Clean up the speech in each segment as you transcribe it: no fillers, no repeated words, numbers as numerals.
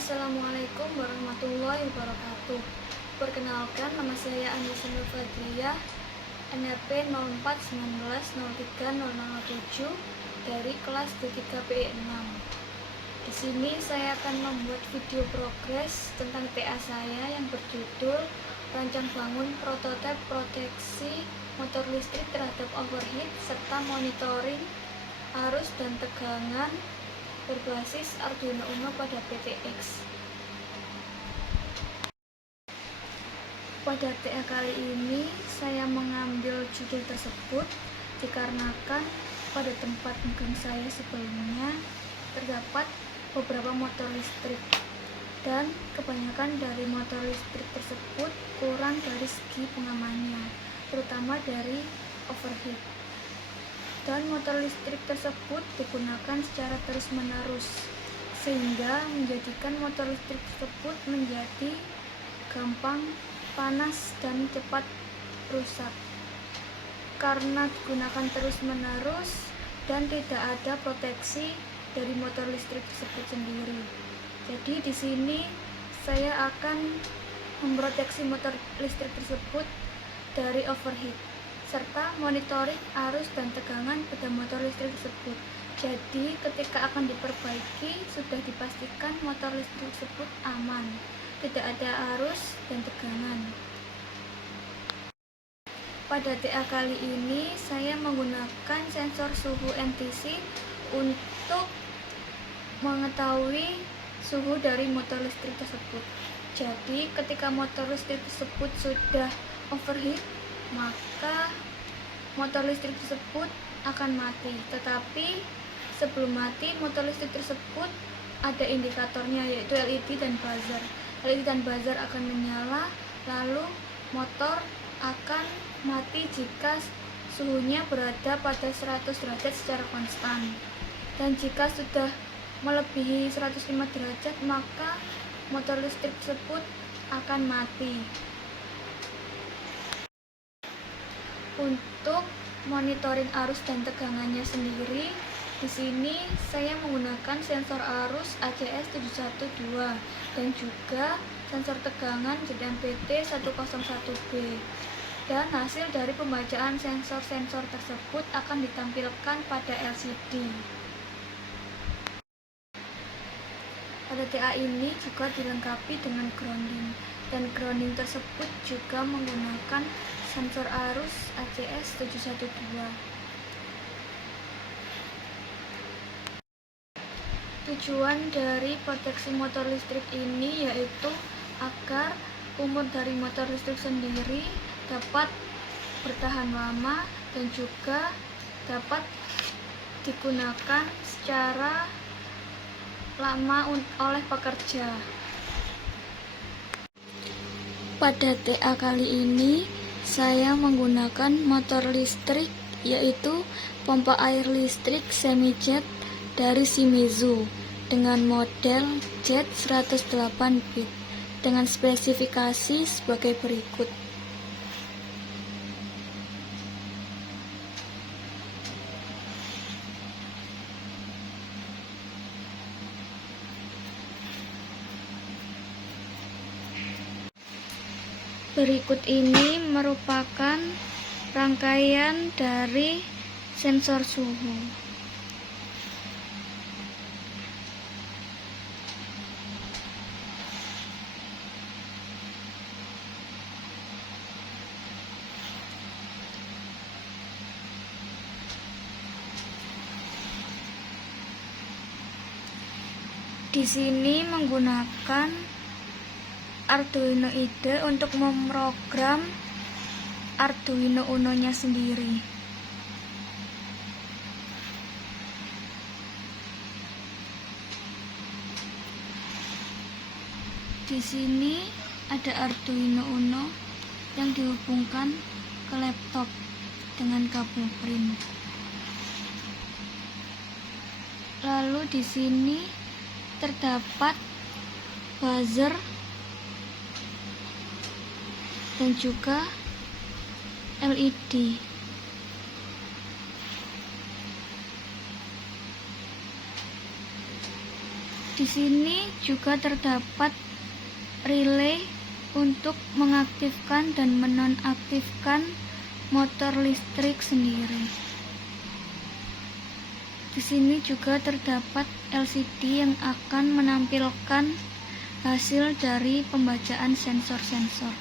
Assalamualaikum warahmatullahi wabarakatuh. Perkenalkan, nama saya Anissa Nur Fadliyah, NRP 0419030007 dari kelas D3 PE6. Di sini saya akan membuat video progres tentang TA saya yang berjudul Rancang Bangun Prototipe Proteksi Motor Listrik terhadap Overheat serta Monitoring Arus dan Tegangan berbasis Arduino Uno pada PTX. Pada TA kali ini saya mengambil judul tersebut dikarenakan pada tempat magang saya sebelumnya terdapat beberapa motor listrik dan kebanyakan dari motor listrik tersebut kurang dari segi pengamannya, terutama dari overheat. Dan motor listrik tersebut digunakan secara terus-menerus sehingga menjadikan motor listrik tersebut menjadi gampang panas dan cepat rusak karena digunakan terus-menerus dan tidak ada proteksi dari motor listrik tersebut sendiri. Jadi di sini saya akan memproteksi motor listrik tersebut dari overheat serta monitoring arus dan tegangan pada motor listrik tersebut. Jadi ketika akan diperbaiki sudah dipastikan motor listrik tersebut aman, tidak ada arus dan tegangan. Pada TA kali ini saya menggunakan sensor suhu NTC untuk mengetahui suhu dari motor listrik tersebut. Jadi ketika motor listrik tersebut sudah overheat, maka motor listrik tersebut akan mati. Tetapi sebelum mati, motor listrik tersebut ada indikatornya, yaitu LED dan buzzer. LED dan buzzer akan menyala, lalu motor akan mati jika suhunya berada pada 100 derajat secara konstan. Dan jika sudah melebihi 105 derajat, maka motor listrik tersebut akan mati. Untuk monitoring arus dan tegangannya sendiri, di sini saya menggunakan sensor arus ACS 712 dan juga sensor tegangan JMPT 101B. Dan hasil dari pembacaan sensor-sensor tersebut akan ditampilkan pada LCD. Pada TA ini juga dilengkapi dengan grounding, dan grounding tersebut juga menggunakan sensor arus ACS 712. Tujuan dari proteksi motor listrik ini yaitu agar umur dari motor listrik sendiri dapat bertahan lama dan juga dapat digunakan secara lama oleh pekerja. Pada TA kali ini saya menggunakan motor listrik yaitu pompa air listrik semi jet dari Shimizu dengan model jet 108 bit dengan spesifikasi sebagai berikut. Berikut ini merupakan rangkaian dari sensor suhu. Di sini menggunakan Arduino IDE untuk memprogram Arduino Uno-nya sendiri. Di sini ada Arduino Uno yang dihubungkan ke laptop dengan kabel pring. Lalu di sini terdapat buzzer dan juga LED. Di sini juga terdapat relay untuk mengaktifkan dan menonaktifkan motor listrik sendiri. Di sini juga terdapat LCD yang akan menampilkan hasil dari pembacaan sensor-sensor.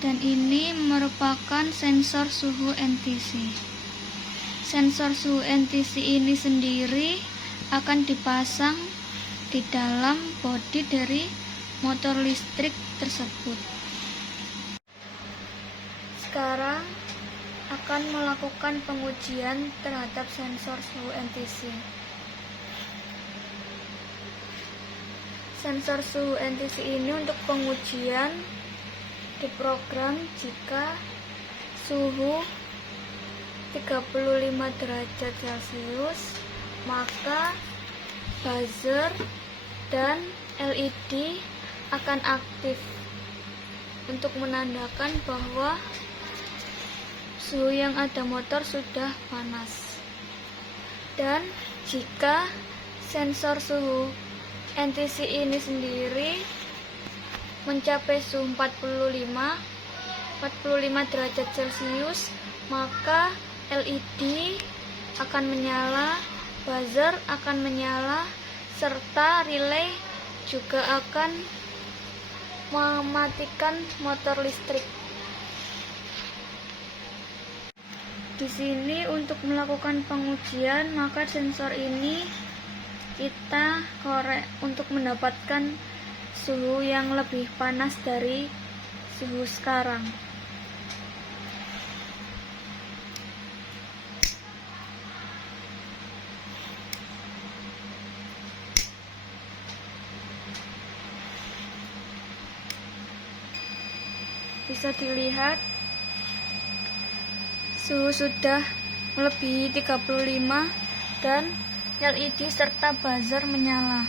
Dan ini merupakan sensor suhu NTC. Sensor suhu NTC ini sendiri akan dipasang di dalam bodi dari motor listrik tersebut. Sekarang akan melakukan pengujian terhadap sensor suhu NTC. Sensor suhu NTC ini untuk pengujian diprogram jika suhu 35 derajat Celcius, maka buzzer dan LED akan aktif untuk menandakan bahwa suhu yang ada motor sudah panas. Dan jika sensor suhu NTC ini sendiri mencapai suhu 45 derajat Celcius, maka LED akan menyala, buzzer akan menyala, serta relay juga akan mematikan motor listrik. Di sini untuk melakukan pengujian, maka sensor ini kita korek untuk mendapatkan suhu yang lebih panas dari suhu sekarang. Bisa dilihat suhu sudah melebihi 35 dan LED serta buzzer menyala.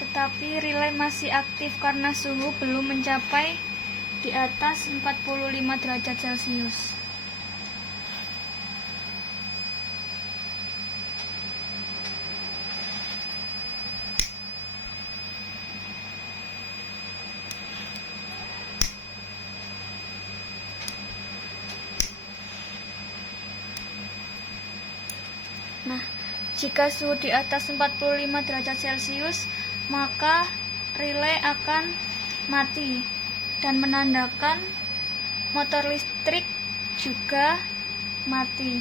Tetapi relay masih aktif karena suhu belum mencapai di atas 45 derajat Celcius. Nah, jika suhu di atas 45 derajat Celcius, maka relay akan mati dan menandakan motor listrik juga mati.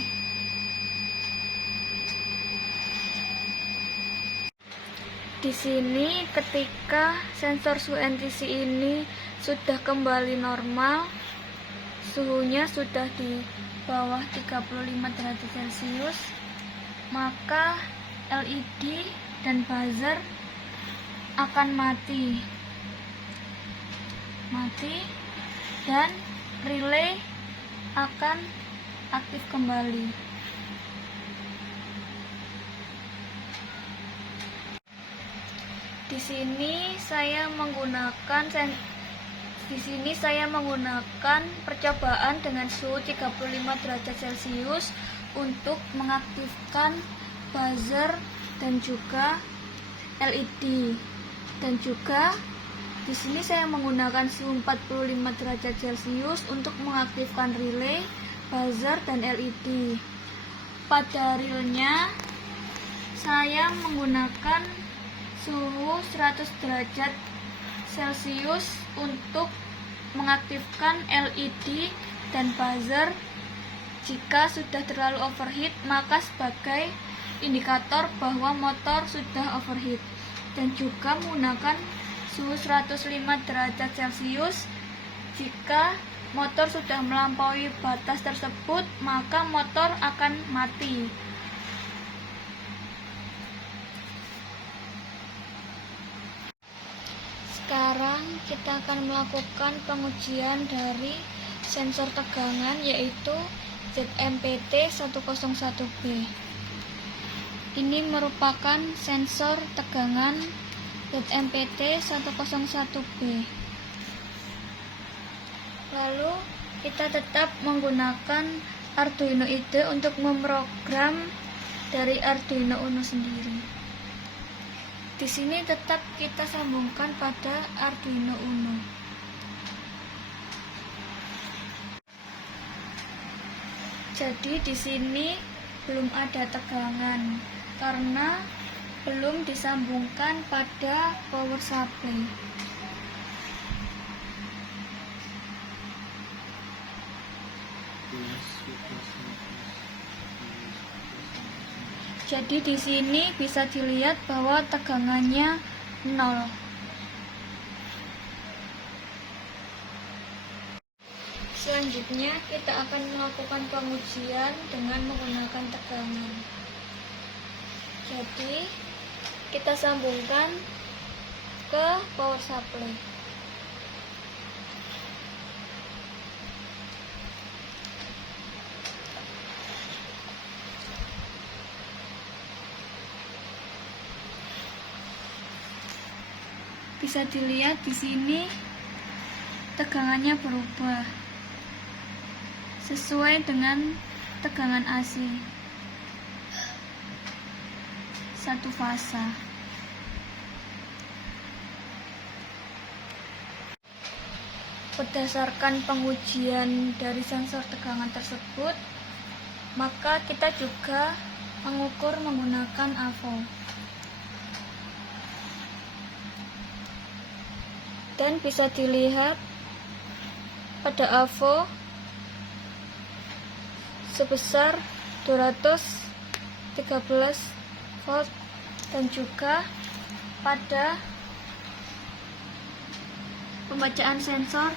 Di sini ketika sensor suhu NTC ini sudah kembali normal, suhunya sudah di bawah 35 derajat Celcius, maka LED dan buzzer akan mati dan relay akan aktif kembali. Di sini saya menggunakan percobaan dengan suhu 35 derajat Celcius untuk mengaktifkan buzzer dan juga LED. Dan juga di sini saya menggunakan suhu 45 derajat Celcius untuk mengaktifkan relay, buzzer dan LED. Pada realnya saya menggunakan suhu 100 derajat Celcius untuk mengaktifkan LED dan buzzer. Jika sudah terlalu overheat, maka sebagai indikator bahwa motor sudah overheat. Dan juga menggunakan suhu 105 derajat Celcius. Jika motor sudah melampaui batas tersebut, maka motor akan mati. Sekarang kita akan melakukan pengujian dari sensor tegangan, yaitu ZMPT 101B. Ini merupakan sensor tegangan .mpt101b. Lalu kita tetap menggunakan Arduino IDE untuk memprogram dari Arduino Uno sendiri. Di sini tetap kita sambungkan pada Arduino Uno. Jadi di sini belum ada tegangan karena belum disambungkan pada power supply. Jadi di sini bisa dilihat bahwa tegangannya 0. Selanjutnya kita akan melakukan pengujian dengan menggunakan tegangan. Jadi kita sambungkan ke power supply. Bisa dilihat di sini tegangannya berubah sesuai dengan tegangan AC satu fasa. Berdasarkan pengujian dari sensor tegangan tersebut, maka kita juga mengukur menggunakan AVO. Dan bisa dilihat pada AVO sebesar 213 volt dan juga pada pembacaan sensor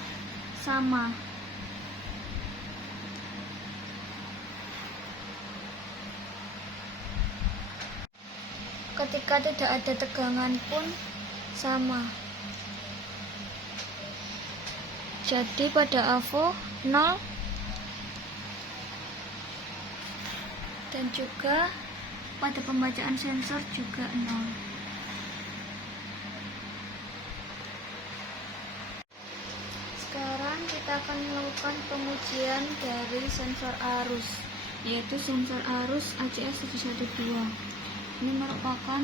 sama. Ketika tidak ada tegangan pun sama. Jadi pada AVO 0 dan juga pada pembacaan sensor juga 0. Sekarang kita akan melakukan pengujian dari sensor arus, yaitu sensor arus ACS 712. Ini merupakan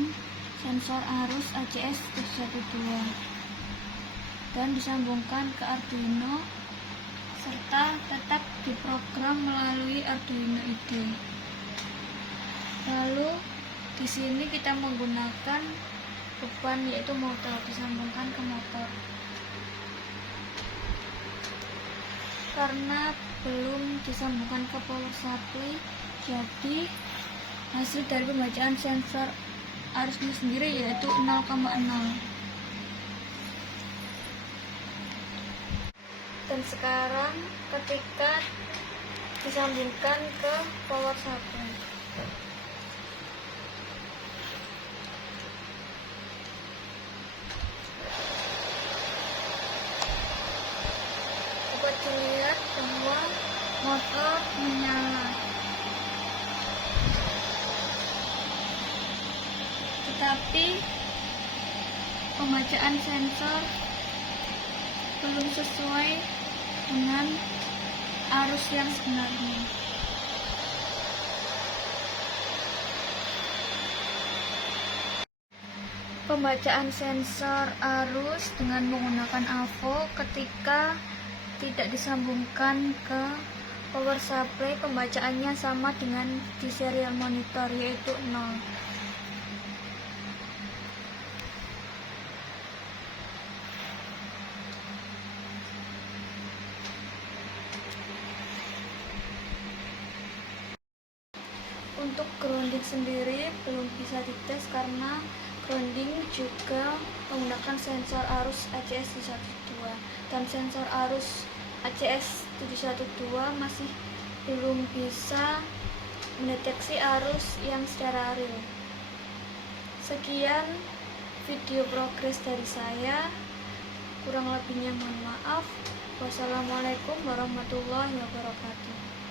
sensor arus ACS 712 dan disambungkan ke Arduino serta tetap diprogram melalui Arduino IDE. Lalu di sini kita menggunakan beban, yaitu motor, disambungkan ke motor. Karena belum disambungkan ke power supply, jadi hasil dari pembacaan sensor arusnya sendiri yaitu 0,0. Dan sekarang ketika disambungkan ke power supply, dapat dilihat bahwa motor menyala. Tetapi pembacaan sensor belum sesuai dengan arus yang sebenarnya. Pembacaan sensor arus dengan menggunakan AVO ketika tidak disambungkan ke power supply, pembacaannya sama dengan di serial monitor, yaitu 0. Untuk grounding sendiri belum bisa dites karena grounding juga menggunakan sensor arus ACS 712 dan sensor arus ACS 712 masih belum bisa mendeteksi arus yang secara real. Sekian video progres dari saya, kurang lebihnya mohon maaf. Wassalamualaikum warahmatullahi wabarakatuh.